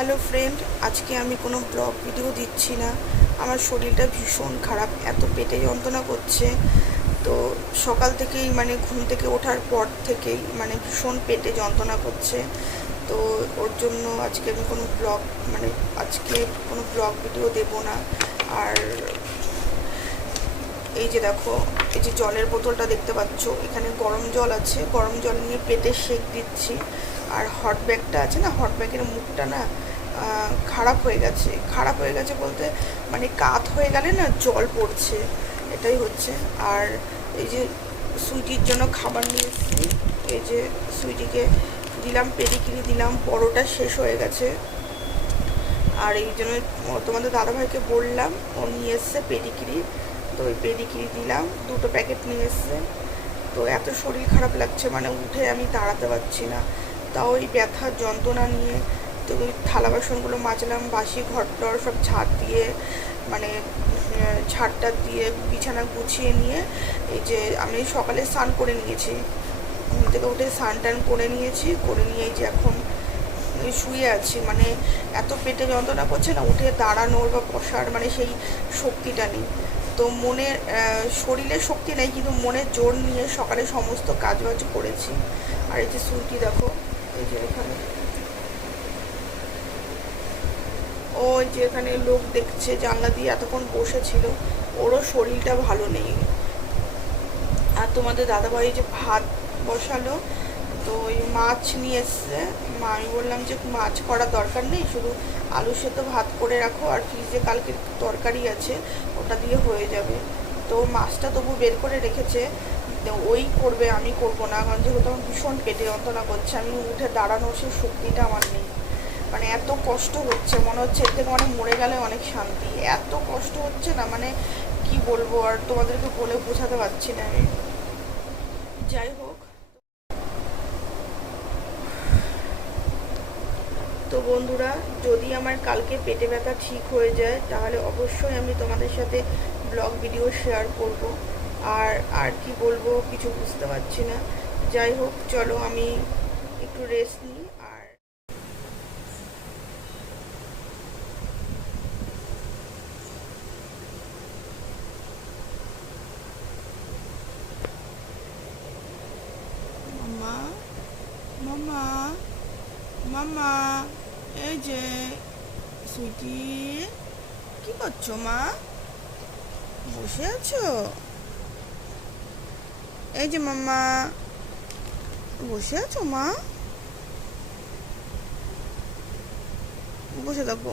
Hello friend, আজকে আমি কোনো ব্লগ ভিডিও দিচ্ছি না। আমার শরীরটা ভীষণ খারাপ, এত পেটে যন্ত্রণা করছে। তো সকাল থেকেই ঘুম থেকে ওঠার পর থেকেই ভীষণ পেটে যন্ত্রণা করছে। তো ওর জন্য আজকে আমি আজকে কোনো ব্লগ ভিডিও দেব না। আর এই যে দেখো, এই যে জলের বোতলটা দেখতে পাচ্ছ, এখানে গরম জল আছে, গরম জল নিয়ে পেটে সেঁক দিচ্ছি। আর হট ব্যাগটা আছে না, হট ব্যাগের মুখটা না খারাপ হয়ে গেছে বলতে কাত হয়ে গেলে না জল পড়ছে, এটাই হচ্ছে। আর এই যে সুইটির জন্য খাবার নিয়ে এসেছি, এই যে সুইটিকে দিলাম, পেডিগ্রি দিলাম, বড়টা শেষ হয়ে গেছে। আর এই জন্য তোমাদের দাদাভাইকে বললাম, ও নিয়ে এসছে পেডিগ্রি, তো ওই পেডিগ্রি দিলাম, 2টো প্যাকেট নিয়ে এসছে। তো এত শরীর খারাপ লাগছে, উঠে আমি দাঁড়াতে পারছি না। তাও ওই ব্যথার যন্ত্রণা নিয়ে তো ওই থালা বাসনগুলো মাজলাম, বাসি ঘরটর সব ঝাড় দিয়ে ঝাড়টা দিয়ে বিছানা গুছিয়ে নিয়ে, এই যে আমি সকালে স্নান করে নিয়েছি, ঘুম থেকে উঠে স্নান টান করে নিয়েছি, করে নিয়ে এই যে এখন শুয়ে আছি। এত পেটে যন্ত্রণা করছে না, উঠে দাঁড়ানোর বা বসার সেই শক্তিটা নেই। তো শরীরে শক্তি নেই, কিন্তু মনের জোর নিয়ে সকালে সমস্ত কাজবাজ করেছি। আর এই যে সুইটি দেখো, এই যে এখানে ওই যে এখানে লোক দেখছে জানলা দিয়ে, এতক্ষণ বসেছিল, ওরও শরীরটা ভালো নেই। আর তোমাদের দাদাভাই যে ভাত বসালো, তো ওই মাছ নিয়ে এসছে। আমি বললাম যে মাছ করার দরকার নেই, শুধু আলু সেদ্ধ ভাত করে রাখো, আর ফ্রিজে কালকে তরকারি আছে, ওটা দিয়ে হয়ে যাবে। তো মাছটা তবু বের করে রেখেছে, ওই করবে, আমি করবো না, কারণ যেহেতু আমার ভীষণ পেটে যন্ত্রণা করছে, আমি উঠে দাঁড়ানোর সেই শক্তিটা আমার নেই। এত কষ্ট হচ্ছে, মনে হচ্ছে এর থেকে মরে গেলে অনেক শান্তি। এত কষ্ট হচ্ছে না, কি বলবো, আর তোমাদেরকে বলে বোঝাতে পারছি না আমি। যাই হোক, তো বন্ধুরা, যদি আমার কালকে পেটে ব্যথা ঠিক হয়ে যায়, তাহলে অবশ্যই আমি তোমাদের সাথে ব্লগ ভিডিও শেয়ার করব। আর কি বলবো কিছু বুঝতে পারছি না। যাই হোক, চলো আমি একটু রেস্ট নিই। আর মামা, মামা, মামা, এই যে সুইটি, কি করছো মা? বসে আছো? এই যে মাম্মা, বসে আছো মা? বসে থাকো।